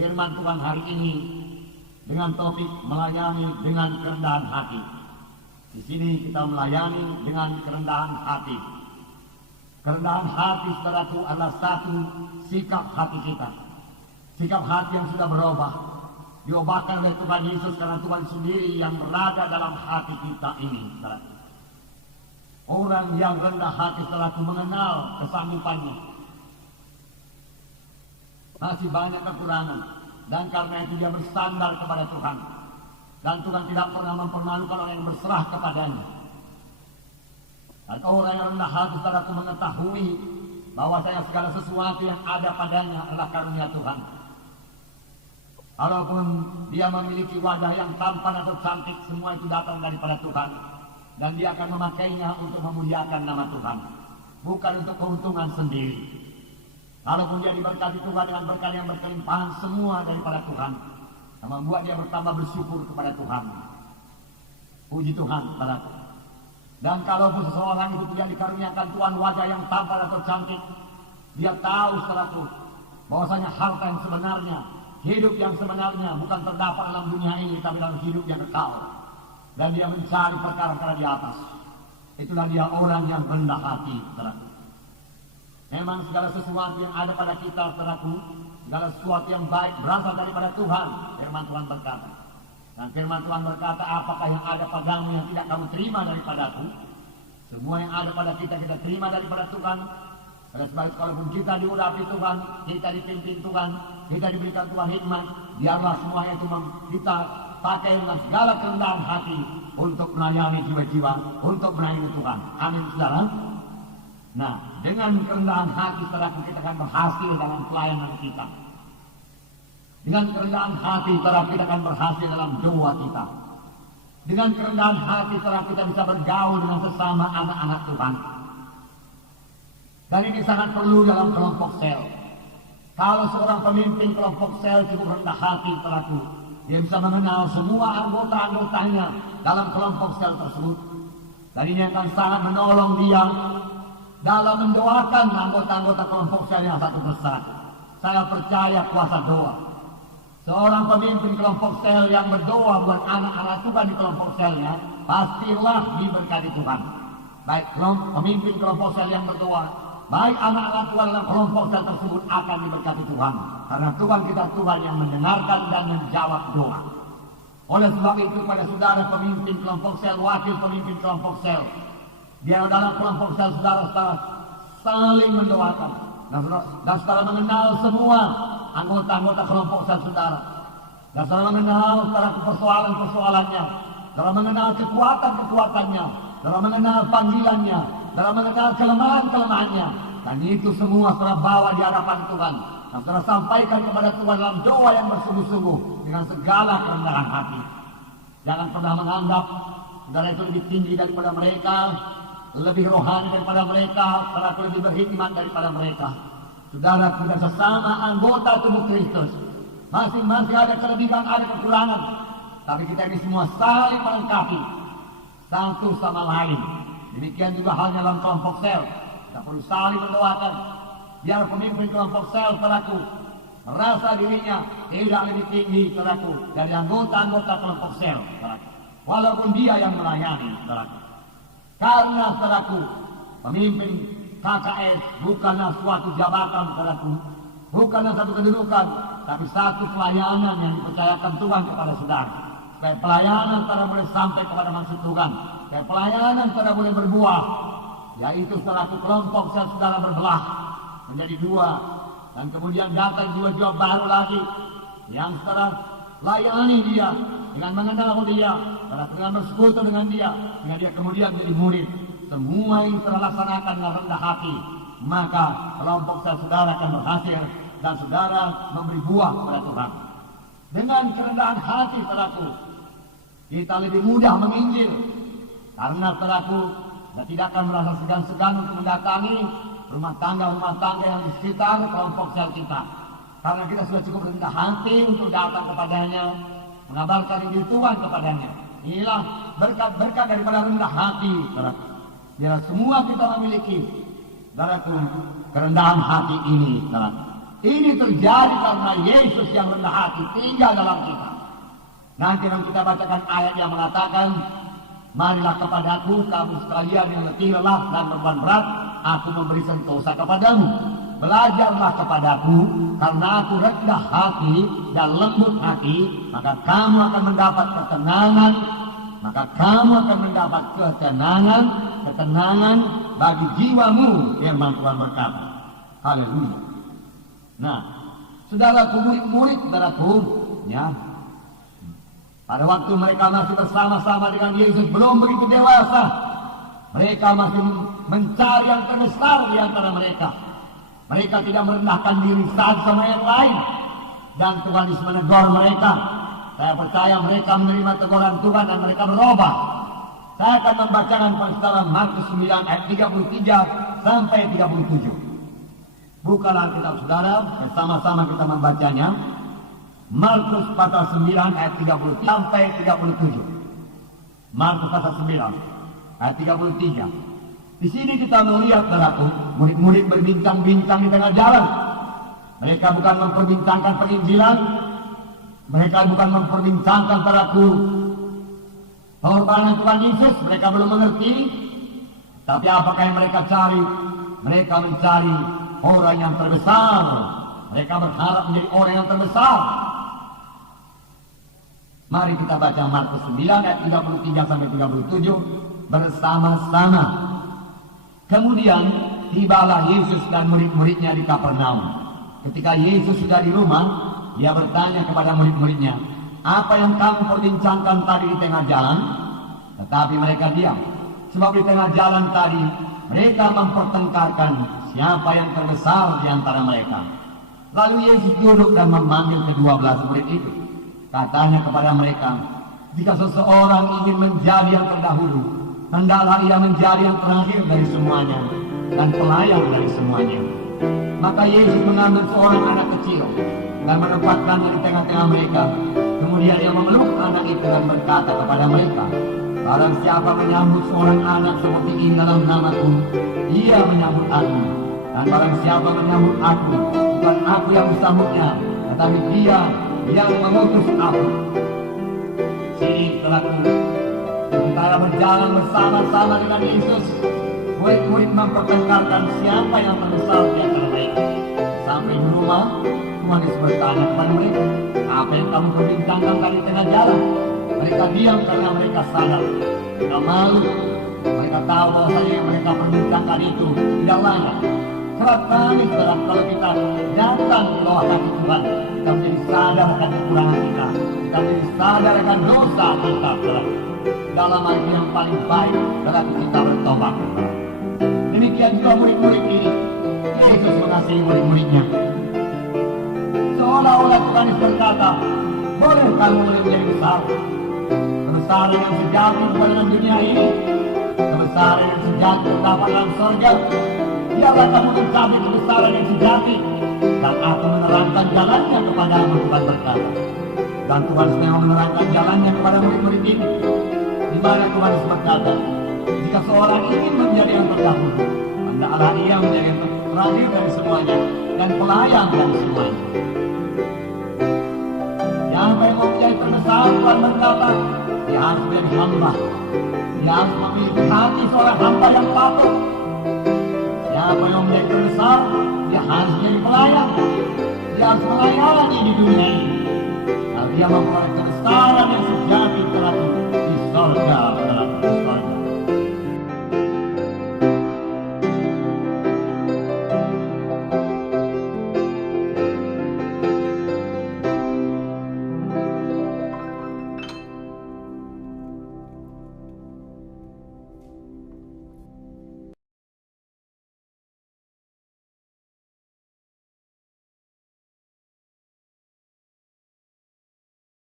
firman Tuhan hari ini dengan topik melayani dengan kerendahan hati. Di sini kita melayani dengan kerendahan hati. Kerendahan hati, saudaraku, adalah satu sikap hati kita. Sikap hati yang sudah berubah. Diubahkan oleh Tuhan Yesus karena Tuhan sendiri yang berada dalam hati kita ini, saudaraku. Orang yang rendah hati, saudaraku, mengenal kesanggupannya. Masih banyak kekurangan. Dan karena itu dia bersandar kepada Tuhan. Dan Tuhan tidak pernah mempermalukan orang yang berserah kepadanya. Dan orang yang rendah hati, saudaraku, mengetahui bahwa segala sesuatu yang ada padanya adalah karunia Tuhan. Walaupun dia memiliki wajah yang tampan atau cantik, semua itu datang daripada Tuhan. Dan dia akan memakainya untuk memuliakan nama Tuhan. Bukan untuk keuntungan sendiri. Walaupun dia diberkati Tuhan dengan berkat yang berkelimpahan, semua daripada Tuhan. Yang membuat dia bertambah bersyukur kepada Tuhan. Puji Tuhan, saudaraku. Dan kalaupun seseorang itu tidak dikaruniakan Tuhan wajah yang tampan atau cantik, dia tahu, saudaraku, bahwasanya harta yang sebenarnya, hidup yang sebenarnya bukan terdapat dalam dunia ini, tapi dalam hidup yang kekal. Dan dia mencari perkara-perkara di atas. Itulah dia orang yang rendah hati, saudaraku. Memang segala sesuatu yang ada pada kita, saudaraku, segala sesuatu yang baik berasal daripada Tuhan. Firman Tuhan berkata. Dan firman Tuhan berkata, apakah yang ada padamu yang tidak kamu terima daripadaku? Semua yang ada pada kita, kita terima daripada Tuhan. Oleh sebab itu, kalaupun kita diurapi Tuhan, kita dipimpin Tuhan, kita diberikan Tuhan hikmat, biarlah semuanya itu kita pakai dengan segala kerendahan hati untuk melayani jiwa-jiwa, untuk melayani Tuhan. Amin, saudara. Nah, dengan kerendahan hati, saudara, kita akan berhasil dalam pelayanan kita. Dengan kerendahan hati, saudara, kita akan berhasil dalam doa kita. Dengan kerendahan hati, saudara, kita bisa bergaul dengan sesama anak-anak Tuhan. Dan ini sangat perlu dalam kelompok sel. Kalau seorang pemimpin kelompok sel cukup rendah hati, saudaraku, dia bisa mengenal semua anggota-anggotanya dalam kelompok sel tersebut. Dan ini akan sangat menolong dia dalam mendoakan anggota-anggota kelompok sel yang satu persatu. Saya percaya kuasa doa. Seorang pemimpin kelompok sel yang berdoa buat anak-anak Tuhan di kelompok selnya, pastilah diberkati Tuhan. Baik pemimpin kelompok sel yang berdoa, baik anak-anak Tuhan dalam kelompok sel tersebut akan diberkati Tuhan. Karena Tuhan kita Tuhan yang mendengarkan dan menjawab doa. Oleh sebab itu, pada saudara pemimpin kelompok sel, wakil pemimpin kelompok sel, dia dalam kelompok sel saudara-saudara saling mendoakan. Dan saudara mengenal semua anggota-anggota kelompok sel saudara. Dan saudara mengenal saudara persoalan-persoalannya. Saudara mengenal kekuatan-kekuatannya. Saudara mengenal panggilannya. Saudara mengenal kelemahan-kelemahannya. Dan itu semua saudara bawa di hadapan Tuhan. Dan saudara sampaikan kepada Tuhan dalam doa yang bersungguh-sungguh dengan segala kerendahan hati. Jangan pernah menganggap saudara itu lebih tinggi daripada mereka, lebih rohani daripada mereka, saudara lebih berhikmat daripada mereka. Saudara, kita sesama anggota tubuh Kristus, masing-masing ada kelebihan, ada kekurangan, tapi kita ini semua saling melengkapi satu sama lain. Demikian juga halnya dalam kelompok sel, kita perlu saling mendoakan biar pemimpin kelompok sel, saudaraku, merasa dirinya tidak lebih tinggi, saudaraku, dari anggota-anggota kelompok sel, saudaraku, walaupun dia yang melayani, saudaraku. Karena, saudaraku, pemimpin KKS bukanlah suatu jabatan, saudaraku, bukanlah satu kedudukan, tapi satu pelayanan yang dipercayakan Tuhan kepada saudara. Supaya pelayanan saudara boleh sampai kepada maksud Tuhan, supaya pelayanan saudara boleh berbuah, yaitu saudaraku kelompok sel saudara berbelah menjadi dua, dan kemudian datang jiwa-jiwa baru lagi yang saudara layani dia dengan mengenal dia, saudara dengan bersekutu dengan dia, sehingga dia kemudian menjadi murid. Semua yang terlaksanakan dengan rendah hati, maka kelompok saudara akan berhasil dan saudara memberi buah kepada Tuhan. Dengan kerendahan hati, saudaraku, kita lebih mudah menginjil. Karena, saudaraku, kita tidak akan merasa segan-segan untuk mendatangi rumah tangga yang di sekitar kelompok sel kita. Karena kita sudah cukup rendah hati untuk datang kepadanya, mengabarkan Injil Tuhan kepadanya. Inilah berkat-berkat daripada rendah hati, saudaraku. Biar semua kita memiliki, saudaraku, kerendahan hati ini, saudaraku. Ini terjadi karena Yesus yang rendah hati tinggal dalam kita. Nanti yang kita bacakan ayat yang mengatakan, marilah kepadaku kamu sekalian yang letih lelah dan beban berat, aku memberi sentosa kepadamu. Belajarlah kepadaku, karena aku rendah hati dan lembut hati, maka kamu akan mendapat ketenangan. Maka kamu akan mendapat ketenangan bagi jiwamu, firman Tuhan berkata. Haleluya. Nah, saudaraku, saudaraku, ya, pada waktu mereka masih bersama-sama dengan Yesus belum begitu dewasa, mereka masih mencari yang terbesar di antara mereka. Mereka tidak merendahkan diri satu sama yang lain, dan Tuhan Yesus menegur mereka. Saya percaya mereka menerima teguran Tuhan dan mereka berubah. Saya akan membacakan pada Markus 9 ayat 33 sampai 37. Bukalah Alkitab saudara, bersama-sama kita membacanya. Markus pasal 9 ayat 30 sampai 37. Markus pasal 9 ayat 33. Di sini kita melihat saudaraku, murid-murid berbincang-bincang di tengah jalan. Mereka bukan memperbincangkan penginjilan, mereka bukan memperbincangkan saudaraku pengorbanan Tuhan Yesus, mereka belum mengerti. Tapi apakah yang mereka cari? Mereka mencari orang yang terbesar. Mereka berharap menjadi orang yang terbesar. Mari kita baca Markus 9 ayat 33 sampai 37 bersama-sama. Kemudian tibalah Yesus dan murid-muridnya di Kapernaum. Ketika Yesus sudah di rumah, dia bertanya kepada murid-muridnya, apa yang kamu perbincangkan tadi di tengah jalan? Tetapi mereka diam. Sebab di tengah jalan tadi mereka mempertengkarkan siapa yang terbesar di antara mereka. Lalu Yesus duduk dan memanggil ke-12 murid itu. Katanya kepada mereka, jika seseorang ingin menjadi yang terdahulu, hendaklah ia menjadi yang terakhir dari semuanya dan pelayan dari semuanya. Maka Yesus mengambil seorang anak kecil dan menempatkannya di tengah-tengah mereka. Kemudian ia memeluk anak itu dan berkata kepada mereka, barang siapa menyambut seorang anak seperti ini dalam namaku, ia menyambut aku. Dan barang siapa menyambut aku, bukan aku yang disambutnya, tetapi dia yang mengutus aku. Sini telah sementara berjalan bersama-sama dengan Yesus, murid-murid mempertengkarkan siapa yang terbesar di antara mereka. Sampai di rumah, Tuhan Yesus bertanya kepada mereka, apa yang kamu perbincangkan tadi tengah jalan? Mereka diam karena mereka sadar, mereka malu. Mereka tahu bahwasanya yang mereka perbincangkan itu tidak layak. Sebab kami kalau kita datang di bawah kaki Tuhan, kita menjadi sadar akan kekurangan kita menjadi sadar akan dosa kita. Dalam hal yang paling baik adalah kita bertobat. Demikian juga murid-murid ini, Yesus mengasihi murid-muridnya. Seolah-olah Tuhan Yesus berkata, boleh kamu menjadi besar. Kebesaran yang sejati bukan dalam dunia ini, kebesaran yang sejati terdapat dalam surga. Biarlah kamu mencapai kebesaran yang sejati, dan aku menerangkan jalannya kepadamu, Tuhan berkata. Dan Tuhan memang menerangkan jalannya kepada murid-murid ini. Di mana Tuhan berkata, jika seorang ingin menjadi yang terdahulu, hendaklah ia menjadi yang terakhir dari semuanya dan pelayan dari semuanya. Yang mau menjadi terbesar, Tuhan berkata, dia harus menjadi hamba. Dia harus memiliki hati seorang hamba yang patuh. Siapa yang menjadi terbesar, dia harus menjadi pelayan. Dia harus melayani di dunia ini. Dia memperoleh kebesaran yang sejati telah